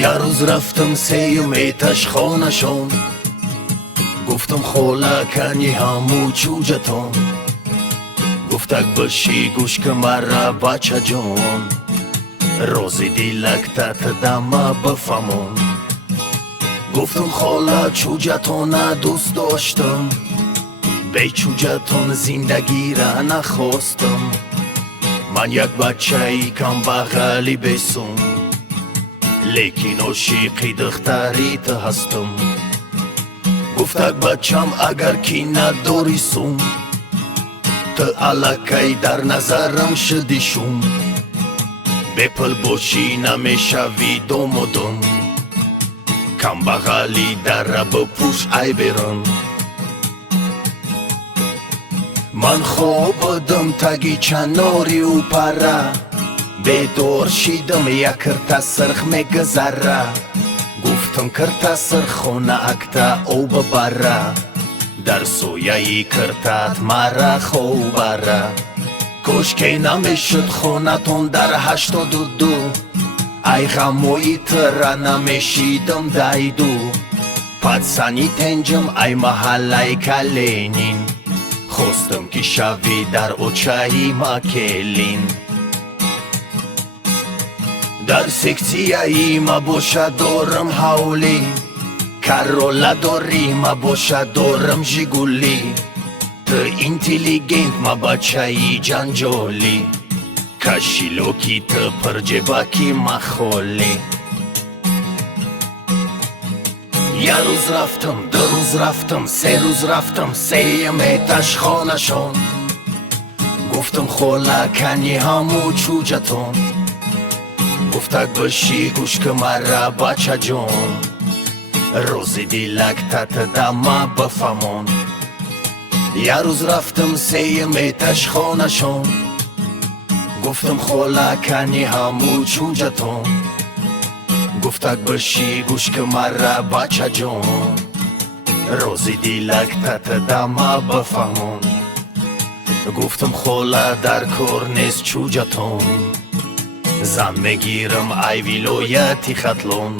یه روز رفتم سیم ایتش خانشون، گفتم خوله کنی همو چوجتون، گفتک باشی گوش که مرا بچه جون، روزی دیلکتت دم بفهمون. گفتم خوله چوجتون دوست داشتم، بی چوجتون زندگی را نخواستم. من یک بچه ای کم بغلی بیسم، لیکن عاشقی دختریت هستم. گفتک بچم اگر کی نداری سوم، تو الکی در نظرم شدیشون. بپل باشی نمیشوی دم و دم، کم بغلی در بپوش ای بیرون. من خوابدم تگی چناری و پره، بیدار شیدم یک کرتا سرخ میگذره. گفتم کرتا سرخونه اکتا او ببره، در سویه کرتات مرا خوبره. کشکی نمیشد خونتون در 82، ای غموی تره نمیشیدم دایدو. پدسانی تنجم ای محله کلینین، خواستم که شوی در اوچهی مکلین. در سکسیه ای ما باشه دارم حولی، کرولا داری ما باشه دارم جیگولی. تو اینتلیگنت ما بچه ای جنجالی، کشیلوکی تو پرجباکی ما خولی. یه روز رفتم، دو روز رفتم، 3 روز رفتم سیم ایتش خانشون، گفتم خوله کنی همو چوجتون، گفتک باشی گوش که مرا بچه جون، روزی دیلکتت دم بفهمون. یه روز رفتم سیم ایتش خانشون، گفتم خوله کنی همو چوجتون، گفتک باشی گوش که مرا بچه جون، روزی دیلکتت دم بفهمون. گفتم خوله در کار نیست چوجتون، زن میگیرم ای ولایتی خطلون.